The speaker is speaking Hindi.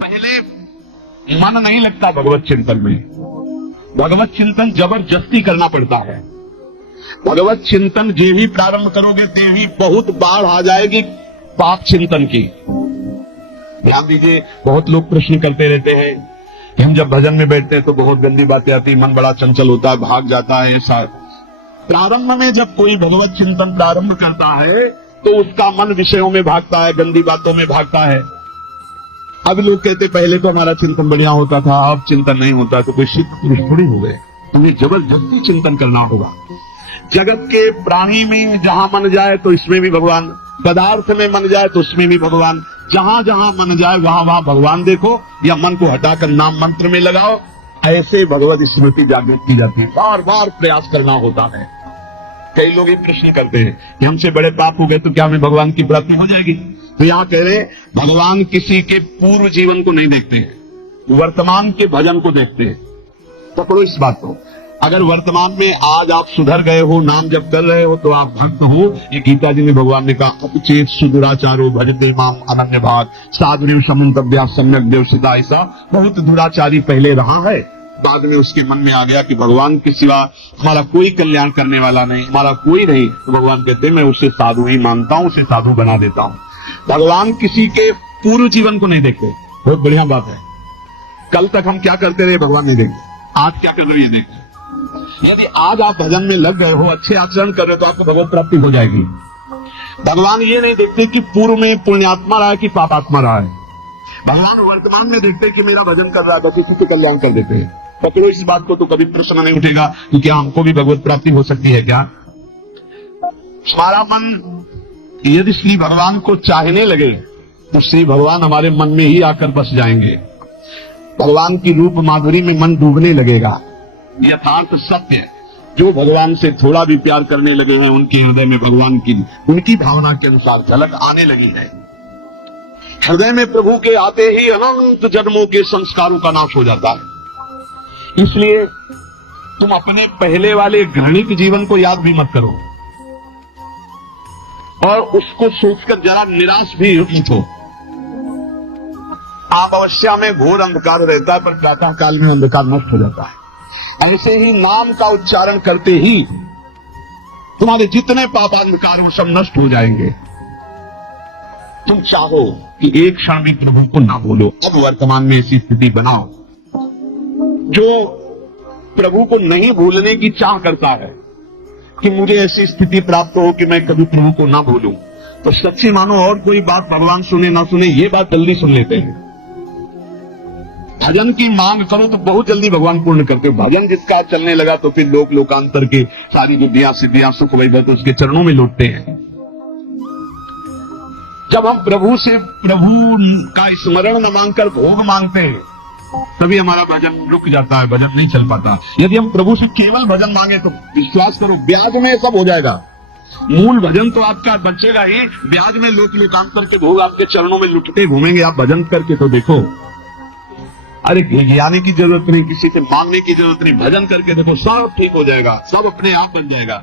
पहले मन नहीं लगता भगवत चिंतन में। भगवत चिंतन जबरदस्ती करना पड़ता है। भगवत चिंतन जे भी प्रारंभ करोगे ते भी बहुत बाढ़ आ जाएगी पाप चिंतन की। ध्यान दीजिए, बहुत लोग प्रश्न करते रहते हैं कि हम जब भजन में बैठते हैं तो बहुत गंदी बातें आती, मन बड़ा चंचल होता है, भाग जाता है। ऐसा प्रारंभ में जब कोई भगवत चिंतन प्रारंभ करता है तो उसका मन विषयों में भागता है, गंदी बातों में भागता है। अब लोग कहते पहले तो हमारा चिंतन बढ़िया होता था, अब चिंतन नहीं होता, तो कोई सिद्ध पुरुष थोड़ी हो गए। तुम्हें जबरदस्ती चिंतन करना होगा। जगत के प्राणी में जहां मन जाए तो इसमें भी भगवान, पदार्थ में मन जाए तो उसमें भी भगवान, जहां जहां मन जाए वहां वहां भगवान देखो, या मन को हटाकर नाम मंत्र में लगाओ। ऐसे भगवत स्मृति जागृत की जाती है। बार बार प्रयास करना होता है। कई लोग ये प्रश्न करते हैं कि हमसे बड़े पाप हो गए तो क्या हमें भगवान की प्राप्ति हो जाएगी? तो यहाँ कह रहे भगवान किसी के पूर्व जीवन को नहीं देखते हैं, वर्तमान के भजन को देखते हैं। पकड़ो इस बात को। अगर वर्तमान में आज आप सुधर गए हो, नाम जब कर रहे हो, तो आप भक्त हो। ये गीता जी में भगवान ने कहा, अपचेत सुदुराचारो भजते माम अनन्य भाग साधुरेव समन्तव्या सम्यक देवसिता। ऐसा बहुत दुराचारी पहले रहा है, बाद में उसके मन में आ गया कि भगवान के सिवा हमारा कोई कल्याण करने वाला नहीं, हमारा कोई नहीं। तो भगवान कहते मैं उसे साधु ही मानता हूँ, उसे साधु बना देता हूँ। भगवान किसी के पूर्व जीवन को नहीं देखते। बहुत बढ़िया बात है। कल तक हम क्या करते रहे भगवान नहीं देखते, आज क्या कर रहे हो ये देखते। यदि आज आप भजन में लग गए हो, अच्छे आचरण कर रहे हो, तो आपको भगवत प्राप्ति हो जाएगी। भगवान ये नहीं देखते कि पूर्व में पुण्यात्मा रहा है कि पापात्मा रहा है। भगवान वर्तमान में देखते कि मेरा भजन कर रहा है, बस इसी को कल्याण कर देते हैं। पकड़ो इस बात को, तो कभी प्रश्न नहीं उठेगा कि क्या हमको भी भगवत प्राप्ति हो सकती है क्या। हमारा मन यदि श्री भगवान को चाहने लगे तो श्री भगवान हमारे मन में ही आकर बस जाएंगे। भगवान की रूप माधुरी में मन डूबने लगेगा। यथार्थ सत्य, जो भगवान से थोड़ा भी प्यार करने लगे हैं, उनके हृदय में भगवान की उनकी भावना के अनुसार झलक आने लगी है। हृदय में प्रभु के आते ही अनंत जन्मों के संस्कारों का नाश हो जाता है। इसलिए तुम अपने पहले वाले घृणित जीवन को याद भी मत करो और उसको सोचकर जरा निराश भी मत हो। अमावस्या में घोर अंधकार रहता है, पर प्रातः काल में अंधकार नष्ट हो जाता है। ऐसे ही नाम का उच्चारण करते ही तुम्हारे जितने पापांधकार वो सब नष्ट हो जाएंगे। तुम चाहो कि एक क्षण भी प्रभु को ना भूलो। अब वर्तमान में ऐसी स्थिति बनाओ जो प्रभु को नहीं भूलने की चाह करता है कि मुझे ऐसी स्थिति प्राप्त हो कि मैं कभी प्रभु को ना भूलूं। तो सच्ची मानो, और कोई बात भगवान सुने ना सुने, ये बात जल्दी सुन लेते हैं। भजन की मांग करो तो बहुत जल्दी भगवान पूर्ण करते हो। भजन जिसका चलने लगा तो फिर लोक लोकांतर के सारी बुद्धियां सिद्धियां सुख वैभव तो उसके चरणों में लौटते हैं। जब हम प्रभु से प्रभु का स्मरण न मांगकर भोग मांगते हैं तभी हमारा भजन रुक जाता है, भजन नहीं चल पाता। यदि हम प्रभु से केवल भजन मांगे तो विश्वास करो ब्याज में सब हो जाएगा। मूल भजन तो आपका बचेगा ही, ब्याज में लोक लोकांतर के भोग आपके चरणों में लुटते घूमेंगे। आप भजन करके तो देखो। अरे ज्ञानी की जरूरत नहीं, किसी से मांगने की जरूरत नहीं, भजन करके देखो, सब ठीक हो जाएगा, सब अपने आप बन जाएगा।